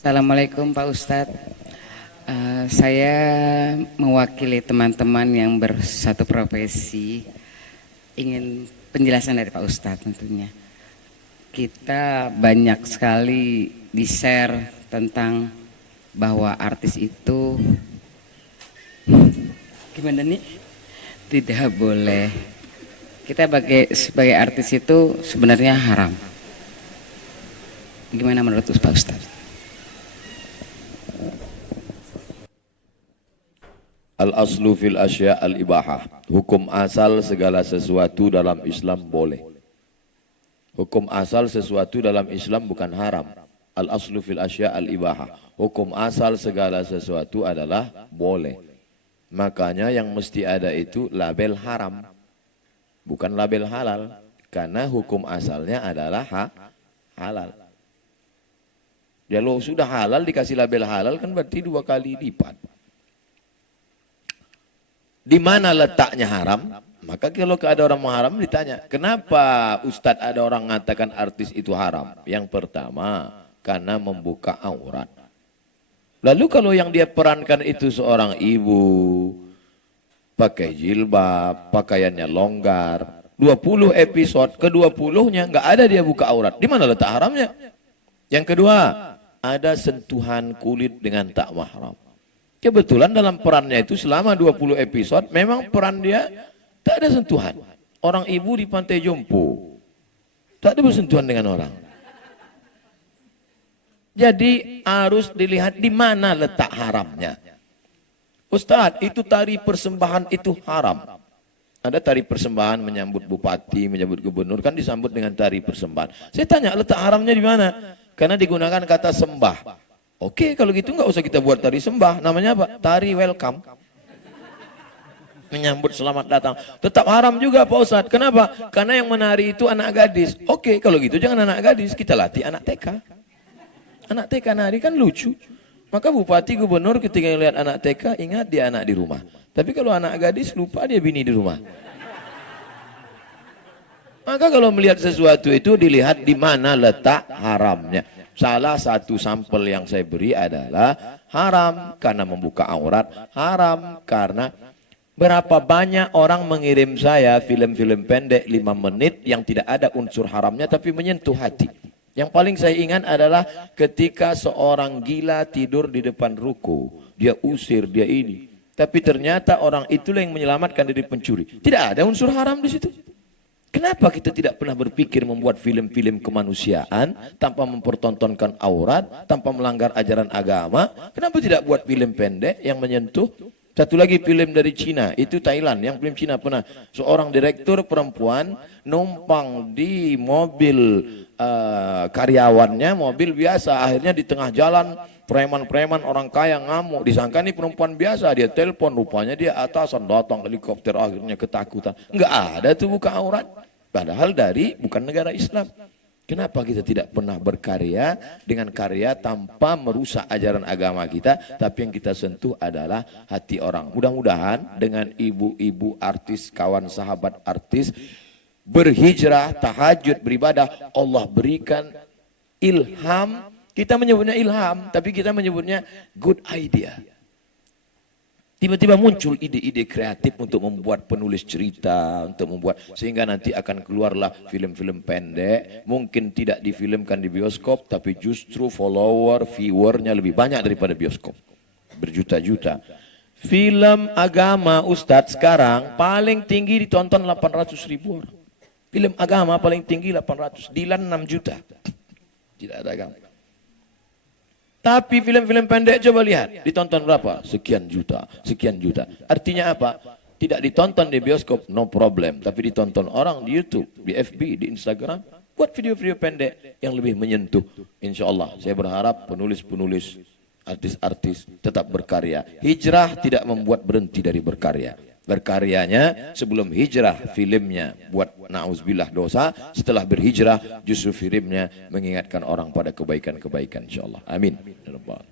Assalamualaikum Pak Ustadz. Saya mewakili teman-teman yang bersatu profesi, ingin penjelasan dari Pak Ustadz tentunya. Kita banyak sekali di-share tentang bahwa artis itu gimana nih? Tidak boleh. Kita sebagai artis itu sebenarnya haram. Gimana menurut Pak Ustadz? Al-aslu fil asya' al-ibahah. Hukum asal segala sesuatu dalam Islam boleh. Hukum asal sesuatu dalam Islam bukan haram. Al-aslu fil asya' al-ibahah. Hukum asal segala sesuatu adalah boleh. Makanya yang mesti ada itu label haram, bukan label halal. Karena hukum asalnya adalah halal. Kalau sudah halal dikasih label halal kan berarti 2 kali lipat. Di mana letaknya haram? Maka kalau ada orang haram ditanya, kenapa Ustadz ada orang mengatakan artis itu haram? Yang pertama, karena membuka aurat. Lalu kalau yang dia perankan itu seorang ibu, pakai jilbab, pakaiannya longgar, 20 episode, ke-20-nya nggak ada dia buka aurat. Di mana letak haramnya? Yang kedua, ada sentuhan kulit dengan tak mahram. Kebetulan dalam perannya itu selama 20 episode memang peran dia tak ada sentuhan. Orang ibu di Pantai Jompo tak ada bersentuhan dengan orang. Jadi harus dilihat di mana letak haramnya. Ustadz, itu tari persembahan itu haram. Ada tari persembahan menyambut bupati, menyambut gubernur kan disambut dengan tari persembahan. Saya tanya letak haramnya di mana? Karena digunakan kata sembah. Oke, kalau gitu nggak usah kita buat tari sembah. Namanya apa? Tari welcome. Menyambut selamat datang. Tetap haram juga Pak Ustadz. Kenapa? Karena yang menari itu anak gadis. Oke, kalau gitu jangan anak gadis. Kita latih anak TK. Anak TK nari kan lucu. Maka bupati, gubernur ketika melihat anak TK, ingat dia anak di rumah. Tapi kalau anak gadis, lupa dia bini di rumah. Maka kalau melihat sesuatu itu dilihat di mana letak haramnya. Salah satu sampel yang saya beri adalah haram karena membuka aurat, haram karena berapa banyak orang mengirim saya film-film pendek 5 menit yang tidak ada unsur haramnya tapi menyentuh hati. Yang paling saya ingat adalah ketika seorang gila tidur di depan ruko, dia usir, dia ini. Tapi ternyata orang itulah yang menyelamatkan dari pencuri. Tidak ada unsur haram di situ. Kenapa kita tidak pernah berpikir membuat film-film kemanusiaan tanpa mempertontonkan aurat, tanpa melanggar ajaran agama? Kenapa tidak buat film pendek yang menyentuh? Satu lagi film dari Cina, itu Thailand, yang film Cina pernah. Seorang direktur perempuan numpang di mobil karyawannya, mobil biasa. Akhirnya di tengah jalan preman-preman orang kaya ngamuk. Disangka ini perempuan biasa, dia telepon, rupanya dia atasan, datang helikopter, akhirnya ketakutan. Enggak ada tuh buka aurat. Padahal bukan negara Islam. Kenapa kita tidak pernah berkarya dengan karya tanpa merusak ajaran agama kita, tapi yang kita sentuh adalah hati orang. Mudah-mudahan dengan ibu-ibu artis, kawan sahabat artis, berhijrah, tahajud, beribadah, Allah berikan ilham. Kita menyebutnya ilham, tapi kita menyebutnya good idea. Tiba-tiba muncul ide-ide kreatif untuk membuat penulis cerita, untuk membuat, sehingga nanti akan keluarlah film-film pendek, mungkin tidak difilmkan di bioskop, tapi justru viewernya lebih banyak daripada bioskop. Berjuta-juta. Film agama Ustadz sekarang paling tinggi ditonton 800.000 orang. Film agama paling tinggi 800, Dilan 6 juta. Tidak ada agama. Tapi film-film pendek coba lihat, ditonton berapa? Sekian juta, sekian juta. Artinya apa? Tidak ditonton di bioskop, no problem. Tapi ditonton orang di YouTube, di FB, di Instagram. Buat video-video pendek yang lebih menyentuh. Insya Allah, saya berharap penulis-penulis, artis-artis tetap berkarya. Hijrah tidak membuat berhenti dari berkarya. Berkaryanya sebelum hijrah filmnya buat na'udzubillah dosa, setelah berhijrah justru filmnya mengingatkan orang pada kebaikan-kebaikan insyaallah. Amin. Ya Rabbal.